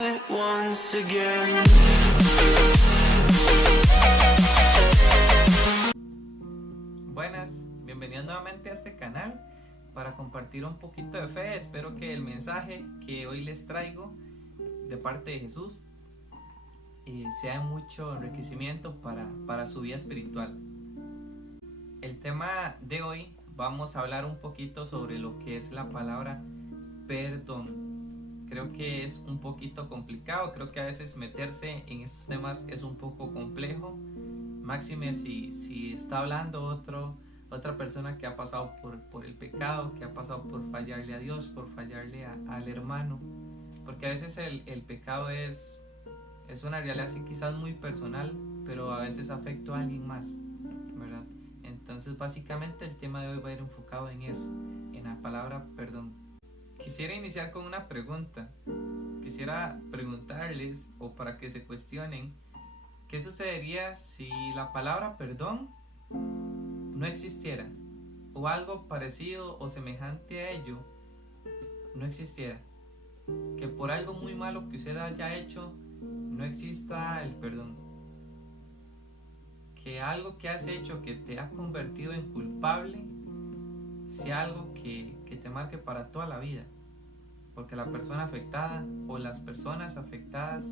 Once again. Buenas, bienvenidos nuevamente a este canal para compartir un poquito de fe. Espero que el mensaje que hoy les traigo de parte de Jesús sea de mucho enriquecimiento para su vida espiritual. El tema de hoy vamos a hablar un poquito sobre lo que es la palabra perdón. Creo que es un poquito complicado, creo que a veces meterse en estos temas es un poco complejo, máxime si está hablando otra persona que ha pasado por el pecado, que ha pasado por fallarle a Dios, por fallarle al hermano, porque a veces el pecado es una realidad así quizás muy personal, pero a veces afecta a alguien más, ¿verdad? Entonces básicamente el tema de hoy va a ir enfocado en eso, en la palabra perdón. Quisiera iniciar con una pregunta. Quisiera preguntarles, o para que se cuestionen, ¿qué sucedería si la palabra perdón no existiera? O algo parecido o semejante a ello no existiera. Que por algo muy malo que usted haya hecho no exista el perdón. Que algo que has hecho que te ha convertido en culpable sea algo que te marque para toda la vida, porque la persona afectada o las personas afectadas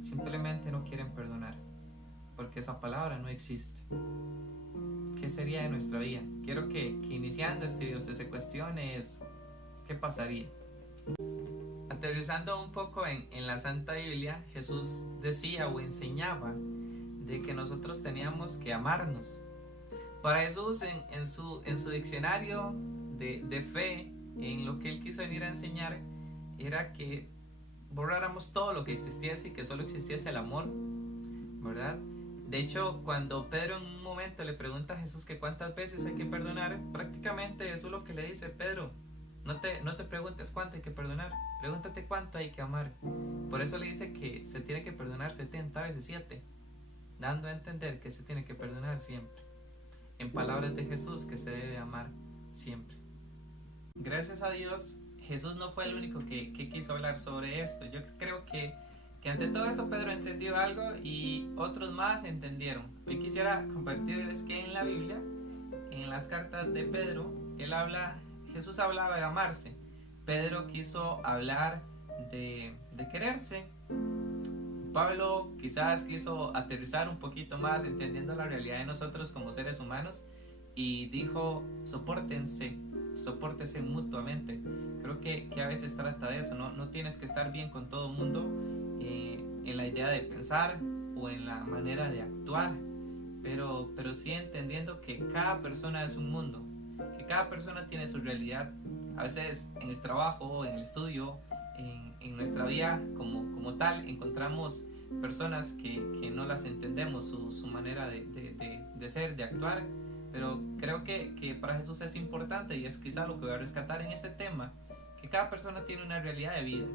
simplemente no quieren perdonar, porque esa palabra no existe. ¿Qué sería de nuestra vida? Quiero que iniciando este video usted se cuestione eso. ¿Qué pasaría? Aterrizando un poco en la Santa Biblia, Jesús decía o enseñaba de que nosotros teníamos que amarnos. Para Jesús, en su diccionario de fe, en lo que él quiso venir a enseñar, era que borráramos todo lo que existiese y que solo existiese el amor, ¿verdad? De hecho, cuando Pedro en un momento le pregunta a Jesús que cuántas veces hay que perdonar, prácticamente eso es lo que le dice Pedro. No te preguntes cuánto hay que perdonar, pregúntate cuánto hay que amar. Por eso le dice que se tiene que perdonar 70 veces 7, dando a entender que se tiene que perdonar siempre. En palabras de Jesús, que se debe amar siempre. Gracias a Dios, Jesús no fue el único que quiso hablar sobre esto. Yo creo que ante todo esto Pedro entendió algo y otros más entendieron. Hoy quisiera compartirles que en la Biblia, en las cartas de Pedro, Jesús hablaba de amarse. Pedro quiso hablar de quererse. Pablo quizás quiso aterrizar un poquito más entendiendo la realidad de nosotros como seres humanos y dijo: sopórtense mutuamente. Creo que a veces trata de eso, no tienes que estar bien con todo el mundo en la idea de pensar o en la manera de actuar, pero sí entendiendo que cada persona es un mundo, que cada persona tiene su realidad. A veces en el trabajo, en el estudio, en nuestra vida como tal, encontramos personas que no las entendemos, su manera de ser, de actuar, pero creo que para Jesús es importante, y es quizá lo que voy a rescatar en este tema, que cada persona tiene una realidad de vida,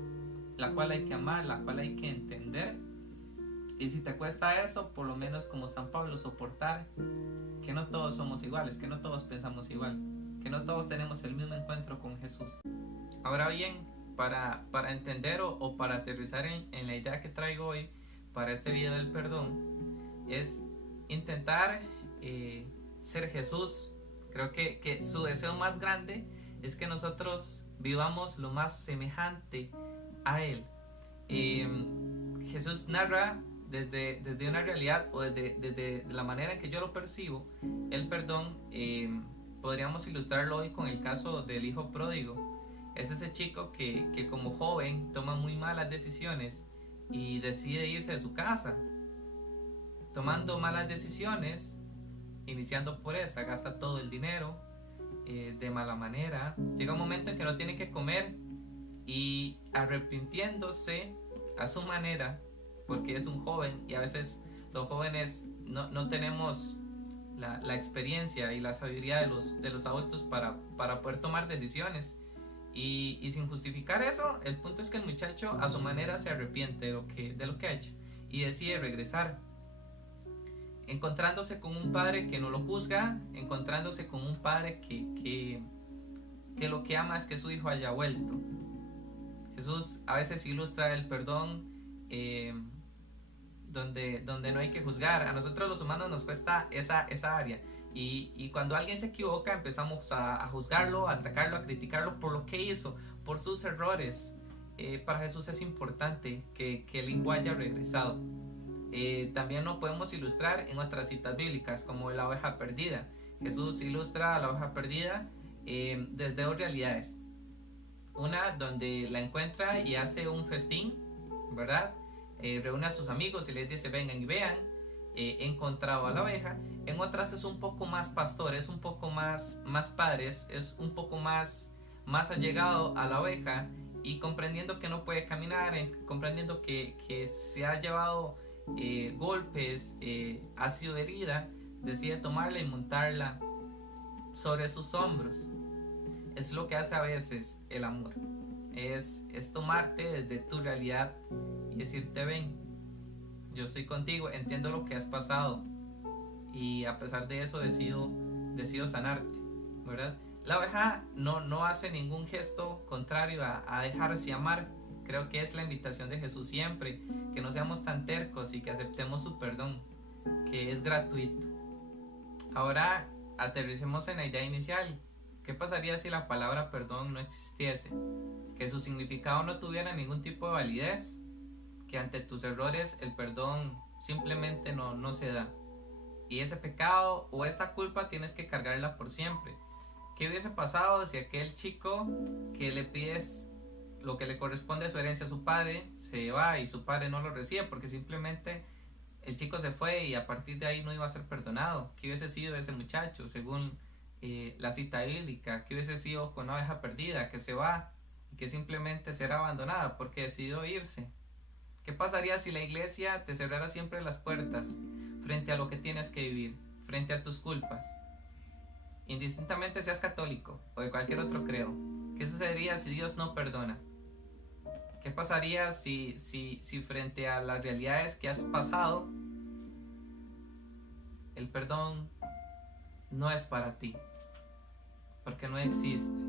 la cual hay que amar, la cual hay que entender, y si te cuesta eso, por lo menos como San Pablo, soportar que no todos somos iguales, que no todos pensamos igual, que no todos tenemos el mismo encuentro con Jesús. Ahora bien, para entender o para aterrizar en la idea que traigo hoy para este video del perdón, es intentar ser Jesús. Creo que su deseo más grande es que nosotros vivamos lo más semejante a Él. Jesús narra desde una realidad, o desde la manera en que yo lo percibo, el perdón. Podríamos ilustrarlo hoy con el caso del hijo pródigo. Es ese chico que como joven toma muy malas decisiones y decide irse de su casa. Tomando malas decisiones, iniciando por esa, gasta todo el dinero de mala manera. Llega un momento en que no tiene que comer y, arrepintiéndose a su manera, porque es un joven y a veces los jóvenes no tenemos la experiencia y la sabiduría de los adultos para poder tomar decisiones, y sin justificar eso, el punto es que el muchacho a su manera se arrepiente de lo que ha hecho y decide regresar, encontrándose con un padre que no lo juzga, encontrándose con un padre que lo que ama es que su hijo haya vuelto. Jesús a veces ilustra el perdón donde no hay que juzgar. A nosotros los humanos nos cuesta esa área. Y cuando alguien se equivoca empezamos a juzgarlo, a atacarlo, a criticarlo por lo que hizo, por sus errores. Para Jesús es importante que el hijo haya regresado. También lo podemos ilustrar en otras citas bíblicas, como la oveja perdida. Jesús ilustra a la oveja perdida desde dos realidades. Una donde la encuentra y hace un festín, ¿verdad? Reúne a sus amigos y les dice: vengan y vean, he encontrado a la oveja. En otras es un poco más pastor, es un poco más padre, es un poco más allegado a la oveja, y comprendiendo que no puede caminar, comprendiendo que se ha llevado golpes, ha sido herida, decide tomarla y montarla sobre sus hombros. Es lo que hace a veces el amor, es tomarte desde tu realidad y decirte: ven, yo estoy contigo, entiendo lo que has pasado, y a pesar de eso decido sanarte, ¿verdad? La oveja no hace ningún gesto contrario a dejarse amar. Creo que es la invitación de Jesús siempre, que no seamos tan tercos y que aceptemos su perdón, que es gratuito. Ahora aterricemos en la idea inicial. ¿Qué pasaría si la palabra perdón no existiese? Que su significado no tuviera ningún tipo de validez, que ante tus errores el perdón simplemente no se da, y ese pecado o esa culpa tienes que cargarla por siempre. ¿Qué hubiese pasado si aquel chico que le pides lo que le corresponde a su herencia a su padre se va y su padre no lo recibe porque simplemente el chico se fue y a partir de ahí no iba a ser perdonado? ¿Qué hubiese sido de ese muchacho según la cita bíblica? ¿Qué hubiese sido con una oveja perdida que se va y que simplemente será abandonada porque decidió irse? ¿Qué pasaría si la iglesia te cerrara siempre las puertas frente a lo que tienes que vivir, frente a tus culpas? Indistintamente seas católico o de cualquier otro credo, ¿qué sucedería si Dios no perdona? ¿Qué pasaría si frente a las realidades que has pasado, el perdón no es para ti? Porque no existe,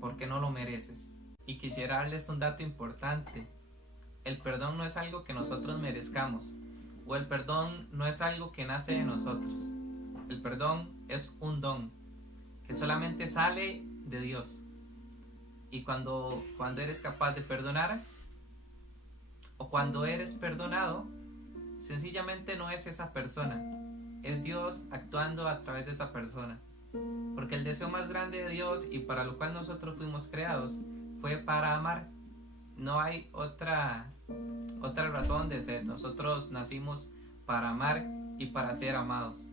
porque no lo mereces. Y quisiera darles un dato importante: el perdón no es algo que nosotros merezcamos, o el perdón no es algo que nace de nosotros. El perdón es un don que solamente sale de Dios. Y cuando eres capaz de perdonar, o cuando eres perdonado, sencillamente no es esa persona, es Dios actuando a través de esa persona. Porque el deseo más grande de Dios y para lo cual nosotros fuimos creados fue para amar. No hay otra razón de ser. Nosotros nacimos para amar y para ser amados.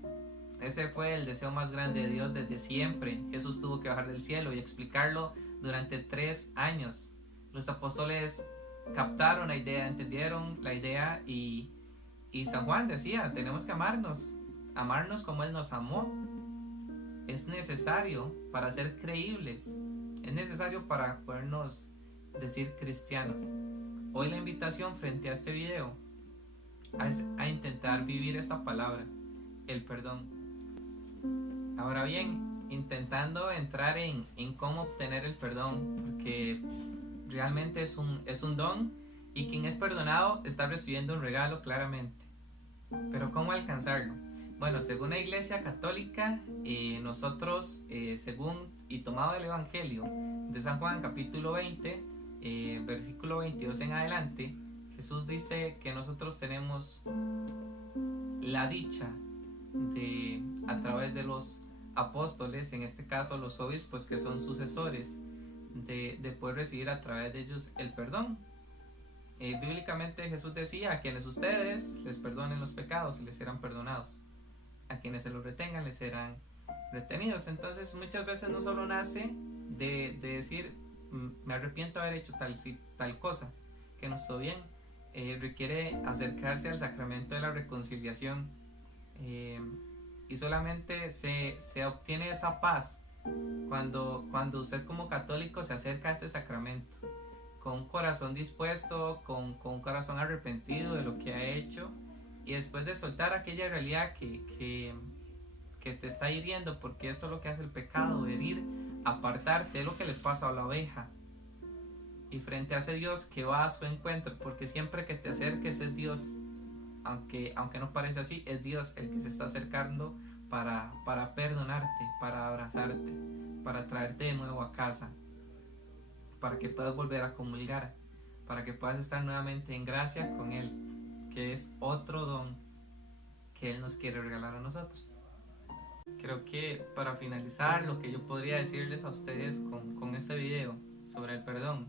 Ese fue el deseo más grande de Dios desde siempre. Jesús tuvo que bajar del cielo y explicarlo durante 3 años. Los apóstoles captaron la idea, entendieron la idea, y San Juan decía: tenemos que amarnos como Él nos amó. Es necesario para ser creíbles, es necesario para podernos decir cristianos. Hoy la invitación frente a este video es a intentar vivir esta palabra, el perdón. Ahora bien, intentando entrar en cómo obtener el perdón, porque realmente es un don, y quien es perdonado está recibiendo un regalo claramente. Pero ¿cómo alcanzarlo? Bueno, según la Iglesia Católica, nosotros, según y tomado del Evangelio de San Juan capítulo 20, versículo 22 en adelante, Jesús dice que nosotros tenemos la dicha de, a través de los apóstoles, en este caso los obispos que son sucesores, de poder recibir a través de ellos el perdón. Bíblicamente Jesús decía: a quienes ustedes les perdonen los pecados, les serán perdonados; a quienes se los retengan, les serán retenidos. Entonces muchas veces no solo nace de decir: me arrepiento de haber hecho tal cosa que no estuvo bien. Requiere acercarse al sacramento de la reconciliación, y solamente se obtiene esa paz cuando usted como católico se acerca a este sacramento con un corazón dispuesto, con un corazón arrepentido de lo que ha hecho, y después de soltar aquella realidad que te está hiriendo, porque eso es lo que hace el pecado: herir, apartarte. Es lo que le pasa a la oveja. y frente a ese Dios que va a su encuentro, porque siempre que te acerques es Dios, aunque no parece así, es Dios el que se está acercando para perdonarte, para abrazarte, para traerte de nuevo a casa, para que puedas volver a comulgar, para que puedas estar nuevamente en gracia con Él, que es otro don que Él nos quiere regalar a nosotros. Creo que para finalizar, lo que yo podría decirles a ustedes con este video sobre el perdón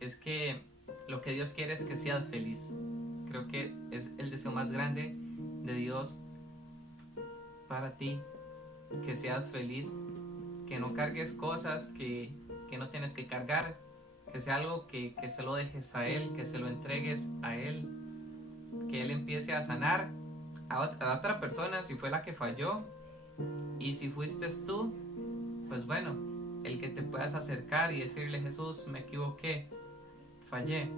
es que lo que Dios quiere es que seas feliz. Creo que es el deseo más grande de Dios para ti, que seas feliz, que no cargues cosas que no tienes que cargar, que sea algo que se lo dejes a Él, que se lo entregues a Él, que Él empiece a sanar a otra persona si fue la que falló, y si fuiste tú, pues bueno, el que te puedas acercar y decirle: Jesús, me equivoqué, fallé,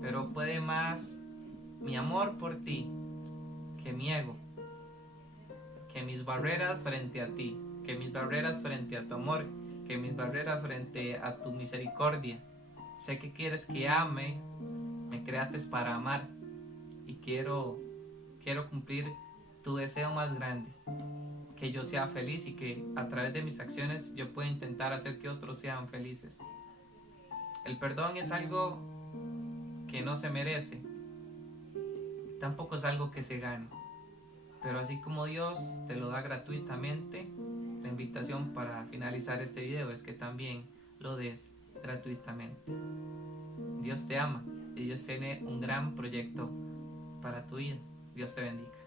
pero puede más mi amor por ti que mi ego, que mis barreras frente a ti, que mis barreras frente a tu amor, que mis barreras frente a tu misericordia. Sé que quieres que ame, me creaste para amar, y quiero cumplir tu deseo más grande, que yo sea feliz y que a través de mis acciones yo pueda intentar hacer que otros sean felices. El perdón es algo que no se merece, tampoco es algo que se gane, pero así como Dios te lo da gratuitamente, la invitación para finalizar este video es que también lo des gratuitamente. Dios te ama y Dios tiene un gran proyecto para tu vida. Dios te bendiga.